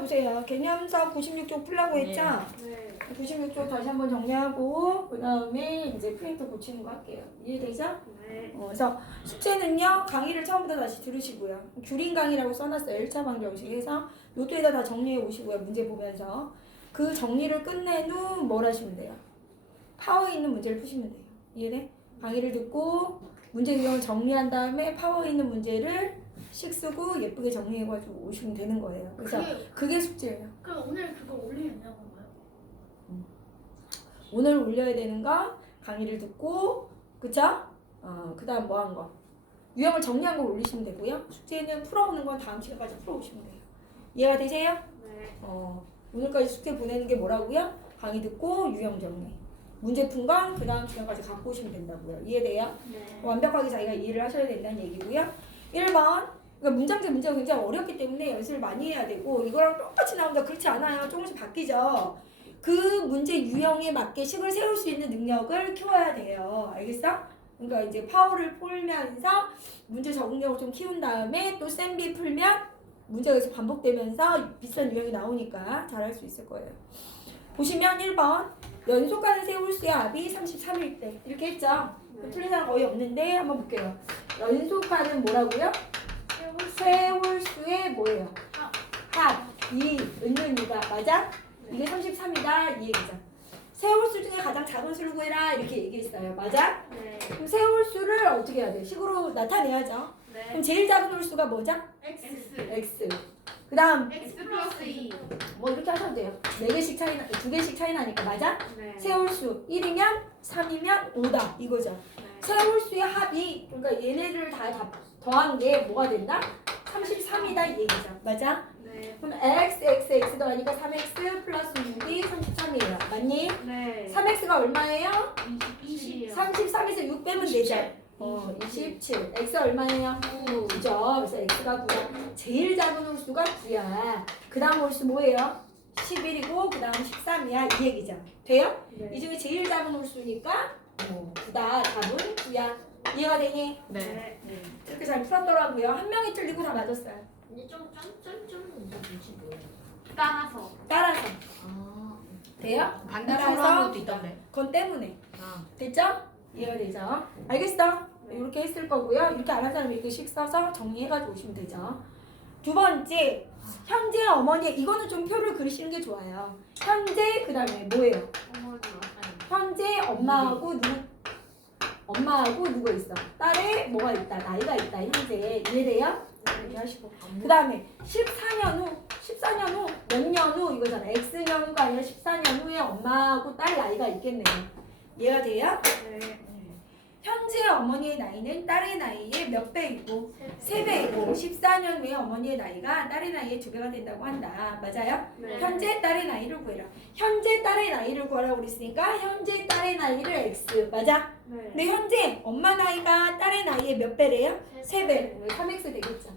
보세요. 개념서 96쪽 풀라고 했죠? 네. 96쪽 다시 한번 정리하고 그 다음에 이제 프린트 고치는 거 할게요. 이해되죠? 네. 그래서 숙제는요. 강의를 처음부터 다시 들으시고요. 귤인 강의라고 써놨어요. 1차 방정식에서 노트에다 다 정리해 오시고요. 문제 보면서 그 정리를 끝낸 후 뭘 하시면 돼요? 파워에 있는 문제를 푸시면 돼요. 이해돼? 강의를 듣고 문제 유형을 정리한 다음에 파워에 있는 문제를 식 쓰고 예쁘게 정리해가지고 오시면 되는 거예요. 그래서 그게 숙제예요. 그럼 오늘 그거 올리면 되는 건가요? 오늘 올려야 되는 거 강의를 듣고 그쵸? 그 다음 뭐 한 거? 유형을 정리한 걸 올리시면 되고요. 숙제는 풀어오는 건 다음 시간까지 풀어오시면 돼요. 이해가 되세요? 네. 오늘까지 숙제 보내는 게 뭐라고요? 강의 듣고 유형 정리. 문제 푼 건 그 다음 시간까지 갖고 오시면 된다고요. 이해돼요? 네. 완벽하게 자기가 이해를 하셔야 된다는 얘기고요. 1번 그러니까 문제가 굉장히 어렵기 때문에 연습을 많이 해야 되고 이거랑 똑같이 나온다 그렇지 않아요. 조금씩 바뀌죠. 그 문제 유형에 맞게 식을 세울 수 있는 능력을 키워야 돼요. 알겠어? 그러니까 이제 파워를 풀면서 문제 적응력을 좀 키운 다음에 또 쌤비 풀면 문제가 계속 반복되면서 비슷한 유형이 나오니까 잘할 수 있을 거예요. 보시면 1번 연속하는 세울수의 합이 33일 때 이렇게 했죠? 틀린 사람 거의 없는데 한번 볼게요. 연속하는 뭐라고요? 세울수의 뭐예요? 합이 은은이다. 맞아? 이게 33이다 이 얘기죠. 세울수 중에 가장 작은 수를 구해라 이렇게 얘기했어요. 맞아? 네. 그럼 세울수를 어떻게 해야 돼? 식으로 나타내야죠. 그럼 네. 제일 작은 홀수가 뭐죠? X. x. 그 다음 X 플러스 2. 뭐 이렇게 하셔도 돼요. 4개씩 차이 나, 2개씩 차이 나니까 맞아? 네. 세홀수 1이면 3이면 5다 이거죠. 네. 세홀수의 합이 그러니까 얘네를 다 더한 게 뭐가 된다? 33이다 이 얘기죠. 맞아? 네. 그럼 x 더하니까 3x 플러스 6이 33이에요. 맞니? 네. 3x가 얼마예요? 20이요. 33에서 6 빼면 되죠. 27. x 얼마예요? 9. 9죠. 그래서 x가 9야. 제일 작은 홀수가 9야. 그 다음 홀수 뭐예요? 11이고 그 다음 13이야. 이 얘기죠. 돼요? 네. 이 중에 제일 작은 홀수니까 9다. 답은 9야. 이해가 되니? 네. 이렇게 잘 풀었더라고요. 한 명이 틀리고 다 맞았어요. 근데 좀 짠짠짠 뭐지 뭐예요? 따라서. 따라서. 아 돼요? 반대쪽으로 따라서 하는 것도 있던데. 그건 때문에. 아 됐죠? 이해가 되죠? 알겠어? 이렇게 했을 거고요. 이렇게 안 한 사람이 이렇게 식 써서 정리해가지고 오시면 되죠. 두 번째, 현재 어머니. 이거는 좀 표를 그리시는 게 좋아요. 현재 그 다음에 뭐예요? 어머니. 현재 엄마하고 누구 있어? 딸에 뭐가 있다? 나이가 있다. 현재 이해돼요? 이렇게 하시고. 그 다음에 14년 후 몇 년 후 이거잖아. X년 후가 아니라 14년 후에 엄마하고 딸 나이가 있겠네요. 이해가 돼요? 네. 현재 어머니의 나이는 딸의 나이의 몇 배이고 3배이고 14년 후에 어머니의 나이가 딸의 나이의 2배가 된다고 한다. 맞아요? 네. 현재 딸의 나이를 구해라. 현재 딸의 나이를 구하라고 그랬으니까 현재 딸의 나이를 X. 맞아? 네. 근데 현재 엄마 나이가 딸의 나이의 몇 배래요? 3배. 3X 되겠죠.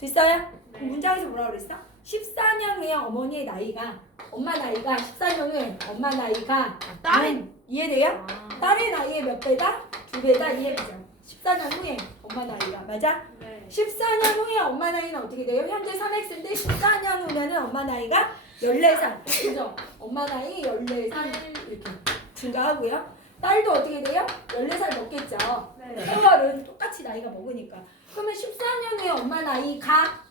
됐어요? 네. 문장에서 뭐라고 그랬어? 14년 후에 어머니의 나이가 엄마 나이가 14년 후에 엄마 나이가 딸의 이해돼요? 아, 딸의 나이의 몇 배다? 2배다 이해되죠? 14년 후에 엄마 나이가 맞아? 네. 14년 후에 엄마 나이는 어떻게 돼요? 현재 3X인데 14년 후면은 엄마 나이가 14살 그죠? 엄마 나이 14살 이렇게 증가하고요. 딸도 어떻게 돼요? 14살 먹겠죠. 네. 세월은 똑같이 나이가 먹으니까. 그러면 14년 후에 엄마 나이가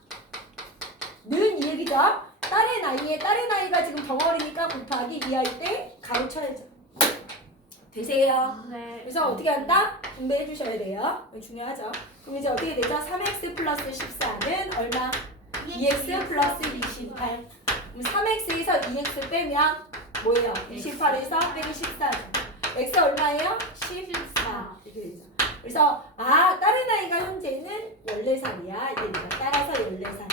는 이 얘기죠. 딸의 나이가 지금 덩어리니까 곱하기 2할 때 가로 쳐야죠. 되세요? 네. 그래서 어떻게 한다? 분배해 주셔야 돼요. 이거 중요하죠. 그럼 이제 어떻게 되죠? 3x 플러스 14는 얼마? 2x 플러스 28. 그럼 3x에서 2x 빼면 뭐예요? 28에서 빼기 14죠. x 얼마예요? 14. 이렇게 되죠. 그래서 딸의 나이가 현재는 14살이야. 이해돼요? 따라서 14살.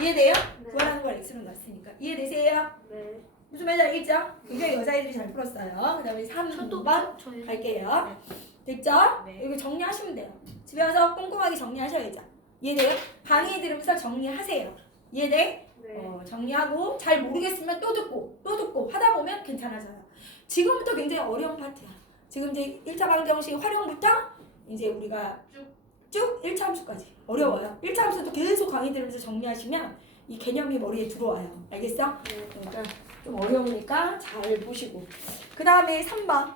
이해돼요? 네. 구하라는 걸 x로 놨으니까. 이해되세요? 네. 무슨 말인지 알겠죠? 굉장히 여자애들이 잘 풀었어요. 그 다음에 3번 저희 갈게요. 됐죠? 네. 이거 정리하시면 돼요. 집에 와서 꼼꼼하게 정리하셔야죠. 이해돼요? 강의 들으면서 정리하세요. 이해돼? 네. 정리하고 잘 모르겠으면 또 듣고 하다 보면 괜찮아져요. 지금부터 굉장히 어려운 파트야. 지금 이제 1차 방정식 활용부터 이제 우리가 쭉 1차 함수까지 어려워요. 1차 함수도 계속 강의 들으면서 정리하시면 이 개념이 머리에 들어와요. 알겠어? 그러니까 좀 어려우니까 잘 보시고. 그 다음에 3번.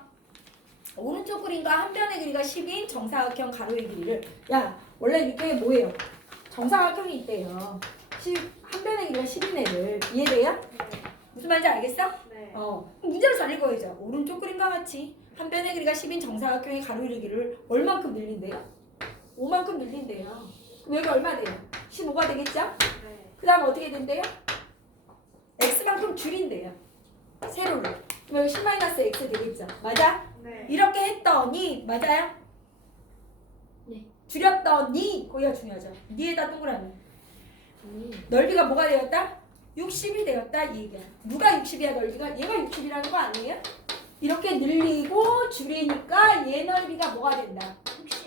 오른쪽 그림과 한 변의 길이가 10인 정사각형 가로의 길이를. 야, 원래 이게 뭐예요? 정사각형이 있대요. 한 변의 길이가 10인 애를. 이해돼요? 무슨 말인지 알겠어? 네. 문제를 잘 읽어야죠. 오른쪽 그림과 같이 한 변의 길이가 10인 정사각형의 가로의 길이를 얼만큼 늘린대요? 5만큼 늘린대요. 그럼 여기 얼마 돼요? 15가 되겠죠? 네. 그 다음 어떻게 된대요? x만큼 줄인대요. 세로를. 그럼 여기 10-x 되겠죠? 맞아? 네. 이렇게 했더니 맞아요? 네. 줄였더니 거기가 중요하죠. 니에다 동그라미. 넓이가 뭐가 되었다? 60이 되었다 이 얘기야. 누가 60이야 넓이가? 얘가 60이라는 거 아니에요? 이렇게 늘리고 줄이니까 얘 넓이가 뭐가 된다?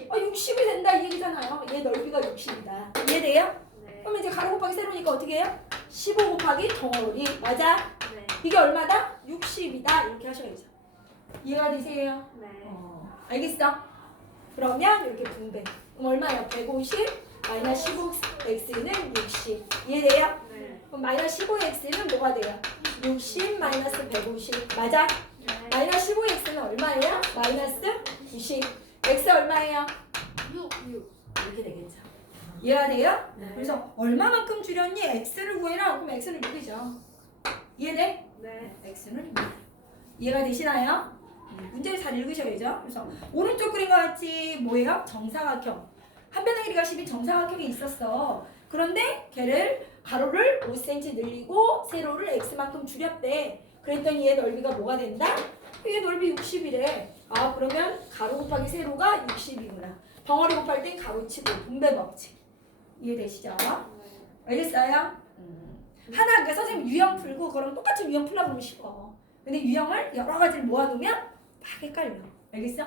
60이 된다 이 얘기잖아요. 얘 넓이가 60이다. 이해돼요? 네. 그럼 이제 가로 곱하기 세로니까 어떻게 해요? 15 곱하기 덩어리. 맞아? 네. 이게 얼마다? 60이다. 이렇게 하셔야죠. 이해가 되세요? 네. 알겠어? 그러면 이렇게 분배. 그럼 얼마예요? 150 마이너스 15x는 60. 이해돼요? 네. 그럼 마이너스 15x는 뭐가 돼요? 60 마이너스 150. 맞아? 마이너스 15x는 얼마예요? 마이너스 90. x 얼마예요? 6. 이렇게 되겠죠. 이해가 돼요? 네. 그래서 얼마만큼 줄였니? x를 구해라. 그럼 x는 6이죠. 이해돼? 네. x는 6. 이해가 되시나요? 문제를 잘 읽으셔야죠. 그래서 오른쪽 그림과 같이 뭐예요? 정사각형. 한 변의 길이가 10인 정사각형이 있었어. 그런데 걔를 가로를 5cm 늘리고 세로를 x만큼 줄였대. 그랬더니 얘 넓이가 뭐가 된다? 얘 넓이 60이래. 아 그러면 가로 곱하기 세로가 60이구나. 덩어리 곱할 땐 가로치고 분배 법칙. 이해되시죠? 알겠어요? 하나 그러니까 선생님 유형 풀고 그럼 똑같은 유형 풀라고 하면 쉬워. 근데 유형을 여러 가지를 모아놓으면 막 헷갈려. 알겠어?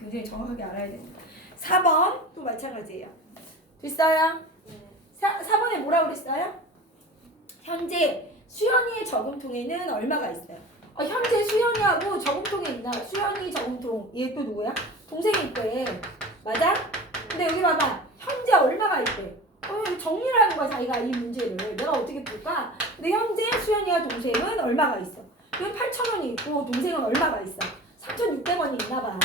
굉장히 정확하게 알아야 됩니다. 4번 또 마찬가지예요. 됐어요? 4번에 뭐라고 그랬어요? 현재 수연이의 저금통에는 얼마가 있어요? 현재 수연이하고 저금통에 있나? 수연이 저금통 얘 또 누구야? 동생이 있대. 맞아? 근데 여기 봐봐. 현재 얼마가 있대? 정리를 하는 거야 자기가 이 문제를. 내가 어떻게 풀까? 근데 현재 수연이와 동생은 얼마가 있어? 여기 8,000원이 있고 동생은 얼마가 있어? 3,600원이 있나 봐.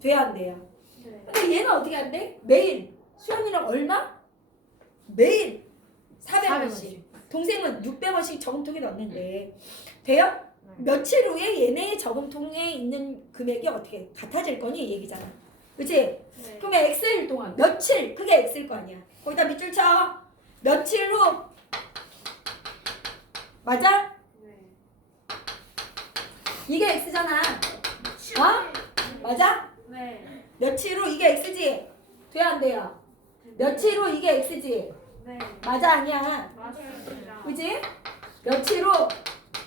돼야 안 돼요? 네. 근데 얘는 어떻게 한대? 매일 수연이랑 얼마? 매일 400원씩. 동생은 600원씩 저금통에 넣는데 돼요? 며칠 후에 얘네 저금통에 있는 금액이 어떻게 같아질 거니 이 얘기잖아. 그치? 네. 그러면 x일 동안 며칠 그게 x일 거 아니야. 거기다 밑줄 쳐. 며칠 후 맞아? 네. 이게 x잖아. 맞아? 네. 며칠 후 이게 x지? 돼야 안 돼요? 며칠 후 이게 x지? 네. 맞아 아니야? 맞습니다. 그지? 며칠 후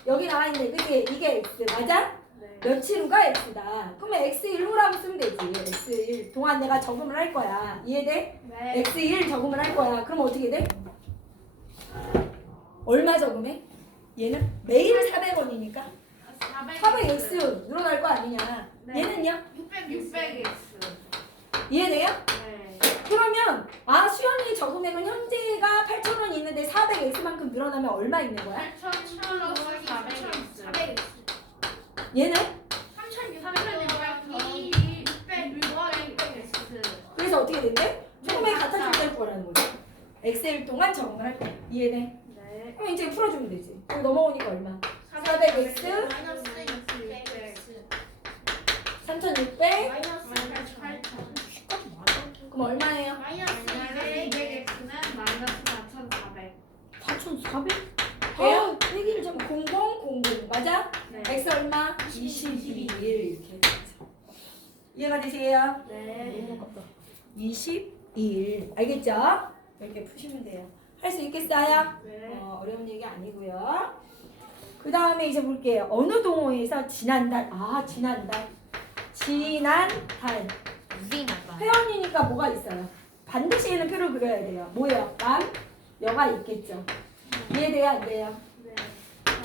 여기 나와 있네. 그지? 이게 x 맞아? 네. 며칠 후가 x다. 그러면 x1후라고 쓰면 되지. x1 동안 내가 적음을 할 거야. 이해돼? 네. x1 적음을 할 거야. 그럼 어떻게 돼? 얼마 적음해? 얘는 매일 400원이니까 400x 늘어날 거 아니냐. 네. 얘는요? 600x. 이해돼요? 네. 그러면 수연이 저금액은 현재가 8,000원이 있는데 400x만큼 늘어나면 얼마 있는 거야? 8,000 플러스 400x. 얘는? 3,600 더하기 600x. 그래서 어떻게 된대? 조금에 같아질 될 거라는 거지. x일 동안 적응을 할 때. 이해돼? 네. 그럼 이제 풀어주면 되지. 여기 넘어오니까 얼마? 400x 마이너스 600x. 3,600 마이너스 8,000. 그럼 얼마예요? 마이너스 200x는 마이너스 4,400. 4,400? 돼요? 얘기를 좀 0000 맞아? 네. x 얼마? 22일 이렇게 되죠. 이해가 되세요? 네. 22일 알겠죠? 이렇게 푸시면 돼요. 할 수 있겠어요? 네. 어려운 얘기 아니고요. 그 다음에 이제 볼게요. 어느 동호회에서 지난달 지난달 회원이니까 뭐가 있어요? 반드시 얘는 표를 그려야 돼요. 뭐예요? 여가 있겠죠. 이해돼요? 안 돼요? 네.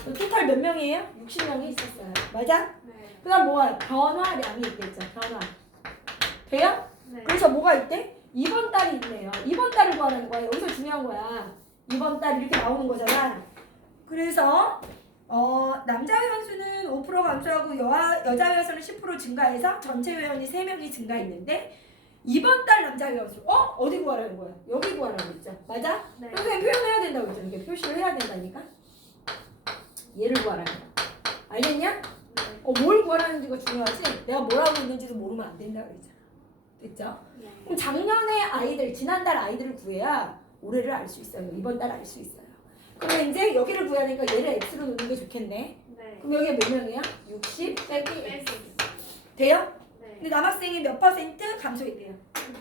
토탈 몇 명이에요? 60명이 있었어요. 맞아? 네. 그 다음 뭐가 변화량이 있겠죠. 변화. 돼요? 네. 그래서 뭐가 있대? 이번 달이 있네요. 이번 달을 구하는 거야. 여기서 중요한 거야. 이번 달 이렇게 나오는 거잖아. 그래서 남자 회원수는 5% 감소하고 여자 회원수는 10% 증가해서 전체 회원이 3명이 증가했는데 이번 달 남자 회원수 어디 구하라는 거야? 여기 구하라고 했죠. 맞아? 네. 선생님 표현해야 된다고 했잖아. 이게 표시를 해야 된다니까. 얘를 구하라는 거야. 알겠냐? 뭘 구하라는지가 중요하지. 내가 뭘 하고 있는지도 모르면 안 된다 그랬잖아. 됐죠? 네. 그럼 작년의 아이들, 지난달 아이들을 구해야 올해를 알 수 있어요. 이번 달 알 수 있어요. 그러면 이제 여기를 구해야 되니까 얘를 x로 놓는 게 좋겠네. 네. 그럼 여기가 몇 명이야? 60 빼기 뺄수 x. 있어요. 돼요? 네. 근데 남학생이 몇 퍼센트 감소했대요?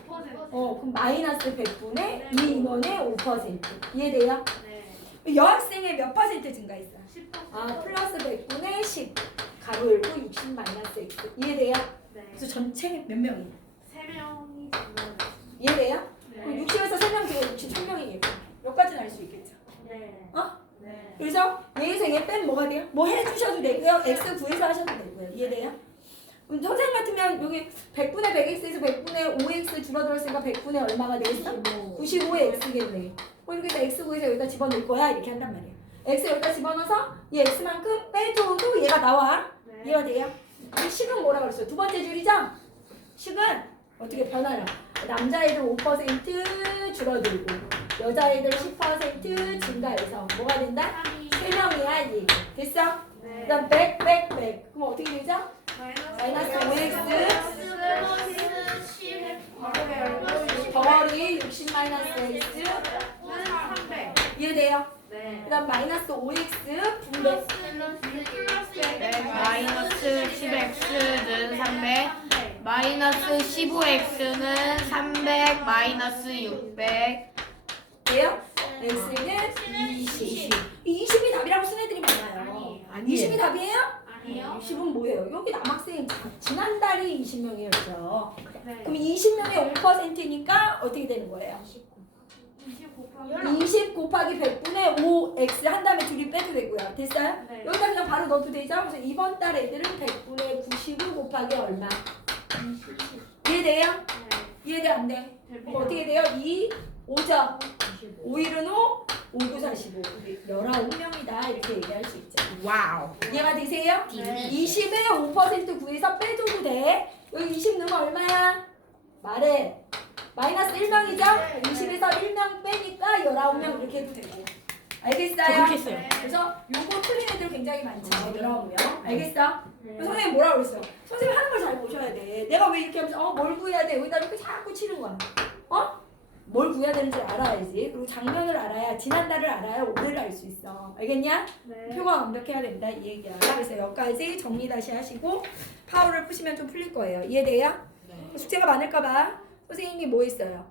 5%. 그럼 마이너스 100분의 2 인원의 5%. 이해돼요? 네. 여학생의 몇 퍼센트 증가했어? 10%. 플러스 100분의 10. 가로 열고 60 마이너스 x. 이해돼요? 네. 그래서 전체 몇 명이야? 3명이 증가했어요. 이해돼요? 그럼 네. 60에서 3명 중에 60 1명이겠죠. 여기까지는 알 수 있겠죠. 네. 네. 그래서 얘에서 얘 빼면 뭐가 돼요? 뭐 해주셔도 되고요. x 구해서 하셔도 되고요. 이해돼요? 그럼 선생님 같으면 여기 100분의 100x에서 100분의 5x 줄어들었으니까 100분의 얼마가 되겠어? 95의 x겠네. 그럼 여기다 x 구해서 여기다 집어넣을 거야. 이렇게 한단 말이에요. x 여기다 집어넣어서 이 x만큼 빼줘도 얘가 나와. 네. 이해가 돼요? 이 식은 뭐라 그랬어요? 두 번째 줄이죠? 식은 어떻게 변하냐? 남자애들 5% 줄어들고 여자애들 10% 증가해서 뭐가 된다? 3명이야 이. 됐어? 네. 그 다음 100, 100, 100. 그럼 어떻게 되죠? 마이너스 5x 덩어리 60 마이너스 x 300. 이해돼요? 네. 그 다음 마이너스 5x 분배 마이너스 10x는 300, 마이너스 15x는 300, 마이너스 600. 돼요? x는 20. 20이 답이라고 쓴 애들이 많아요. 아니에요. 20이 답이에요? 아니요. 20은 뭐예요? 여기 남학생 지난달이 20명이었죠. 네. 그럼 20명의 5%니까 어떻게 되는 거예요? 20 곱하기 20 곱하기 100분의 5x 한 다음에 둘이 빼도 되고요. 됐어요? 네. 여기다 그냥 바로 넣어도 되죠? 그래서 이번 달 애들은 100분의 90을 곱하기 얼마? 이해돼요? 네. 이해돼 안 돼? 그럼 어떻게 돼요? 2, 5죠? 5일은 5, 5, 9, 45. 19명이다 이렇게 얘기할 수 있죠. 와우. 이해가 되세요? 네. 20에 5% 구해서 빼줘도 돼. 여기 20 넣으면 얼마야? 말해. 마이너스 1명이죠? 20에서 1명 빼니까 19명 이렇게 해도 되고. 알겠어요? 저 그렇게 했어요. 그래서 요거 틀린 애들 굉장히 많죠. 19명. 알겠어? 네. 선생님 뭐라 그랬어? 선생님 하는 걸 잘 보셔야 돼. 내가 왜 이렇게 하면서 뭘 구해야 돼? 여기다 이렇게 자꾸 치는 거야. 뭘 구해야 되는지 알아야지. 그리고 작년을 알아야 지난달을 알아야 올해를 알 수 있어. 알겠냐? 네. 표가 완벽해야 된다 이 얘기야. 그래서 여기까지 정리 다시 하시고 파워를 푸시면 좀 풀릴 거예요. 이해돼요? 숙제가 많을까봐 선생님이 뭐 했어요?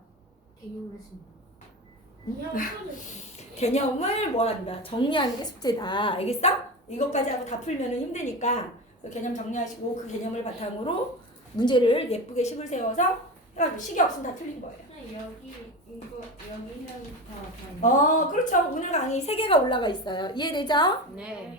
개념을 뭐 한다? 정리하는 게 숙제다. 알겠어? 이것까지 하고 다 풀면은 힘드니까 그 개념 정리하시고 그 개념을 바탕으로 문제를 예쁘게 식을 세워서 해가지고 식이 없으면 다 틀린 거예요. 여기 이거 여기는 다 그렇죠. 오늘 강의 3개가 올라가 있어요. 이해되죠? 네.